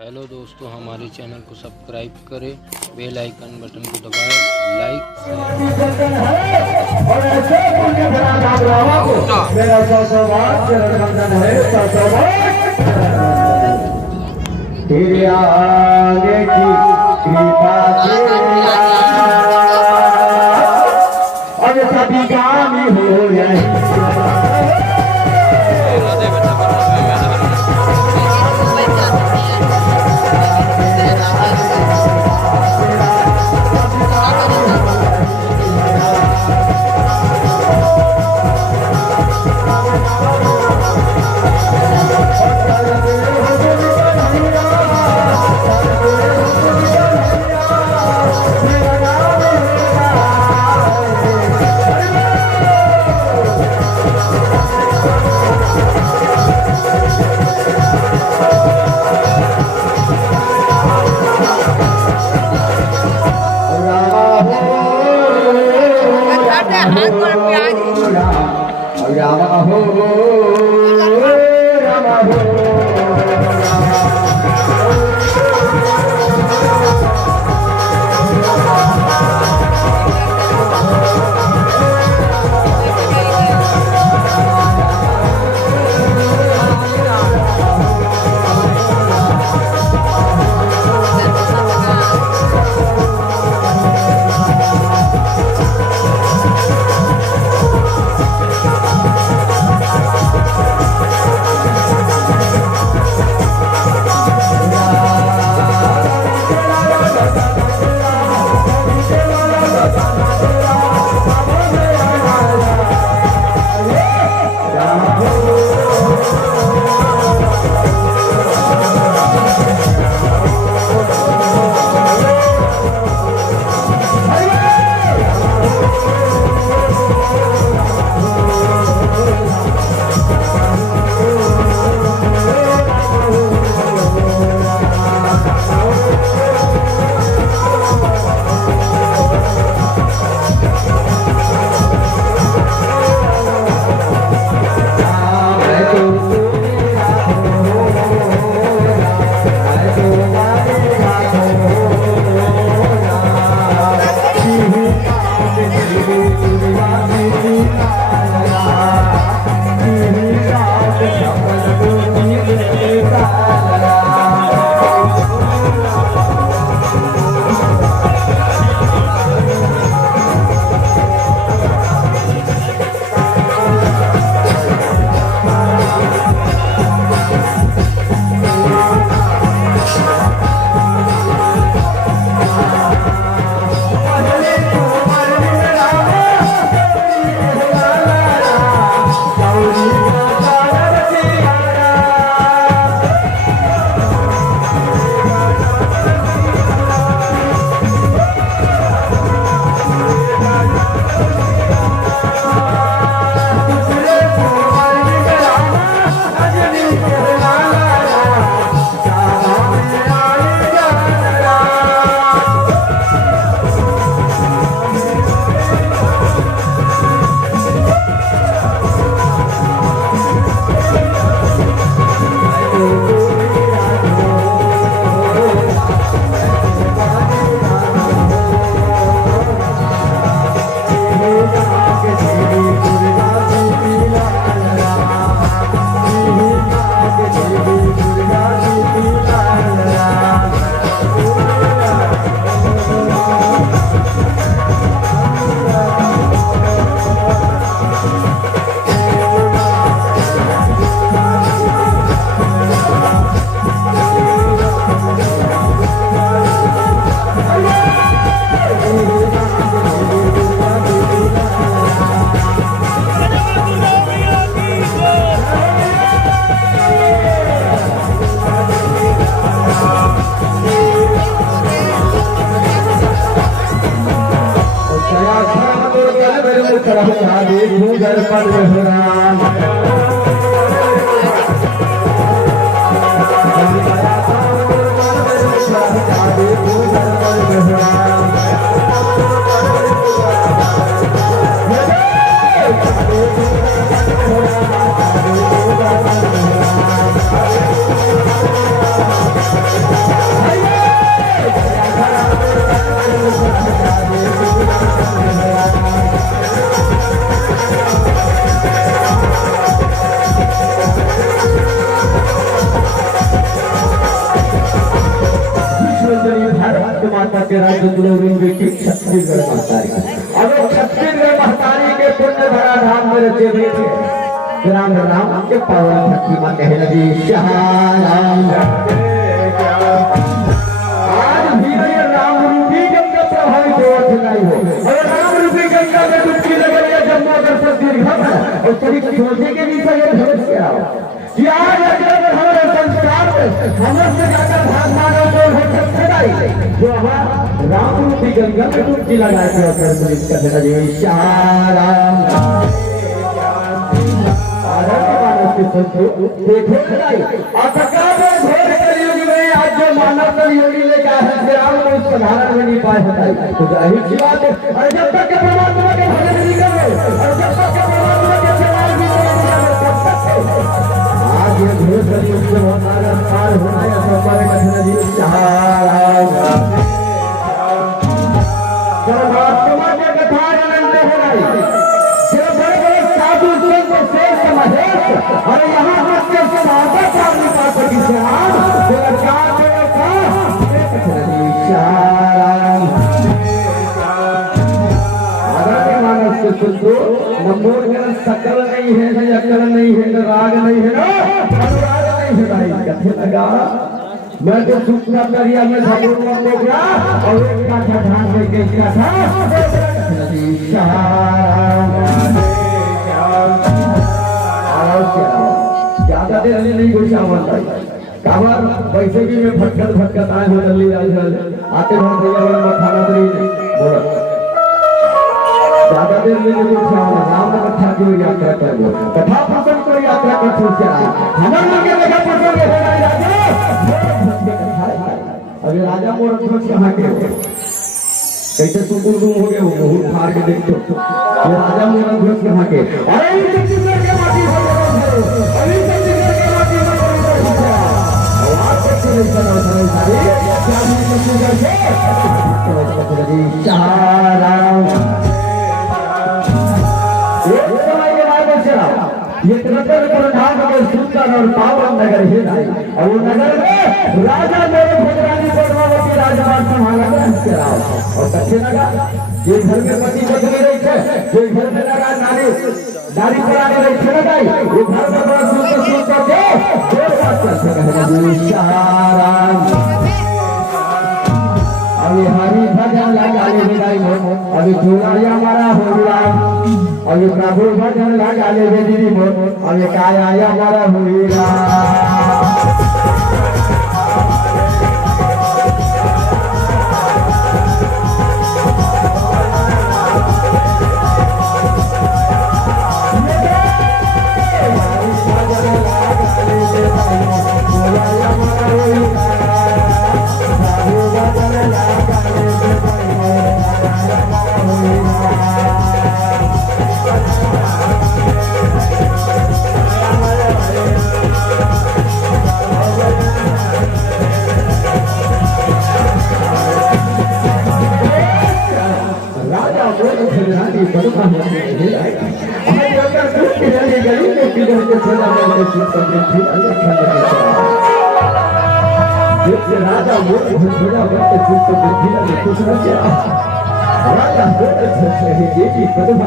Hello दोस्तों, हमारे channel को सब्सक्राइब करें, बेल आइकन बटन को दबाएं, लाइक तेरे आगे की कृपा से अब सभी काम हो जाए। के राज्य तुलसीन बेटी छत्तीसगढ़ महतारी। अब छत्तीसगढ़ महतारी के पुण्य भरा धाम में रचे बेटे राम राम के पावन भक्ति मां कहे लगी राम। आज भी ये राम रूपी गंगा प्रभावित हो नहीं हो और राम रूपी गंगा में डुबकी लगे ये जम्मू दर्शन दीर्घ है और कभी सोचे के नहीं सके भविष्य क्या हो कि आज अगर हमारे संस्कार हमसे जाकर भाग मानो तो हो सकते नहीं जो हमारा राम रूपी गंगा में डुबकी लगा के और कहने लगे राम। देखो आज जो मानव कलियोगी लेकर है राम को इस साधारण में नहीं पाए बताई तो जाहिर सी बात है और जब तक के परमात्मा के भजन नहीं करो और जब तक के परमात्मा के सेवा नहीं करोगे तब तक आज ये धीरे धीरे उससे बहुत सारा पार होना है तो हमारे कठिन जी परमात्मा के कथा आनंद हो रही जब बड़े बड़े साधु संत श्रेष्ठ महेश और यहाँ के समाधि प्राप्त पाकर की सलाम तेरा क्या सकल नहीं है न अकल नहीं है न राग नहीं है न अनुराग नहीं है भाई कथे लगा मैं तो सूचना करिया मैं भगवान को गया और एक का ध्यान लेके क्या था ज्यादा देर नहीं घुसा हुआ था काबर वैसे भी मैं भटकत भटकत आए हो जल्दी आते भर भैया वाला खाना तो नहीं बोला ज्यादा देर में नहीं घुसा हुआ नाम कथा की यात्रा कर लो कथा प्रसंग को यात्रा कर सोच रहा हमारे लोग के लगा प्रसंग है राजा अभी राजा मोर ध्वज कहां के कैसे सुकुर गुम हो गए वो बहुत फाड़ के देखो ये राजा मोर ध्वज कहां के अरे छत्तीसगढ़ के माटी हो अभी छत्तीसगढ़ के माटी हो ये नगर सुंदर और पावन नगर है और वो नगर में राजा मेरे भद्रानी पद्मावती राजमार्ग संभाला और कच्चे लगा ये घर में पति बदले रही थे ये घर में लगा नारी नारी पुराने रही थे लगा ये घर में बड़ा सुंदर सुंदर थे अभी हरी भजन लगा ले विदाई हो अभी चुराया हमारा हो राम अभी प्रभु भजन लगा ले दीदी हो अभी काया हमारा हो राजा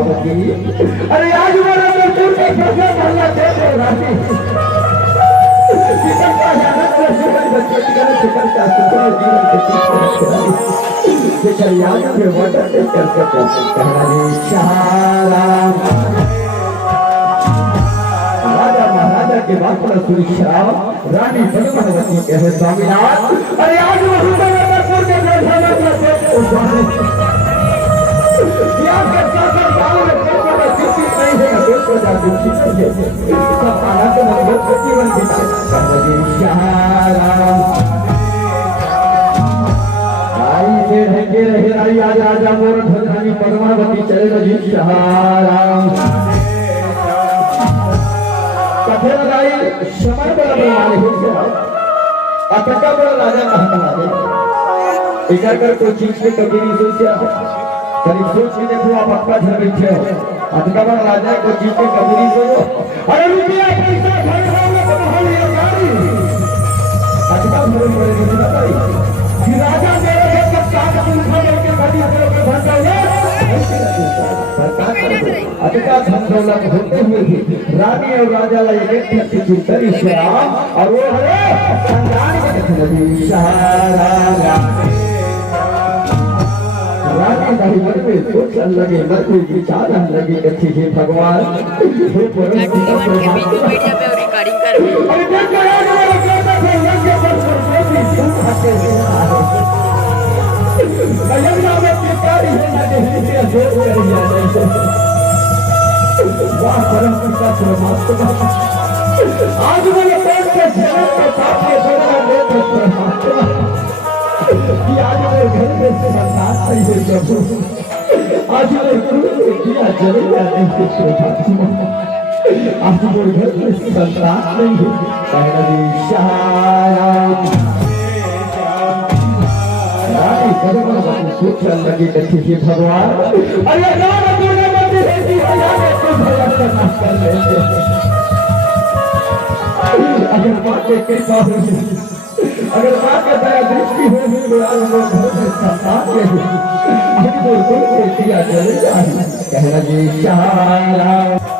अरे आज राजा महाराजा के बाद सुरक्षा रानी पद्मावती कहे स्वामीनाथ अरे आज राजा मोर भद्रानी पद्मावती चले लगी कथे लगाई समय बड़ा बलवान हो गया अतका बड़ा राजा कहना है इधर कर कोई चीज के कभी नहीं सोचा कभी सोच के देखो आप अपना घर बैठे हो अतका बड़ा राजा कोई चीज के कभी नहीं सोचो अरे रुपया पैसा घर में तो हम ये गाड़ी अतका घर में बताई कि राजा मेरे के कप्तान रानी और राजा ला एक चिंतन श्याम और वो है रानी दाई मन में सोचने लगे मन में विचार लगे अच्छी है भगवान हे वाह परम पिता परमात्मा आज मेरे पेट के जन्म के पाप के बड़ा लेकर परमात्मा कि आज मेरे घर में संतान नहीं है प्रभु आज मेरे गुरु ने किया जलेगा नहीं परमात्मा आज मेरे घर में संतान नहीं है कहना शायद रानी कदम सोचने लगी अच्छी थी भगवान अरे राम अगर माँ के कृपा होगी अगर माँ का दया दृष्टि होगी तो आज लोग घर में संतान के दिया चले जाए कहना जी शाह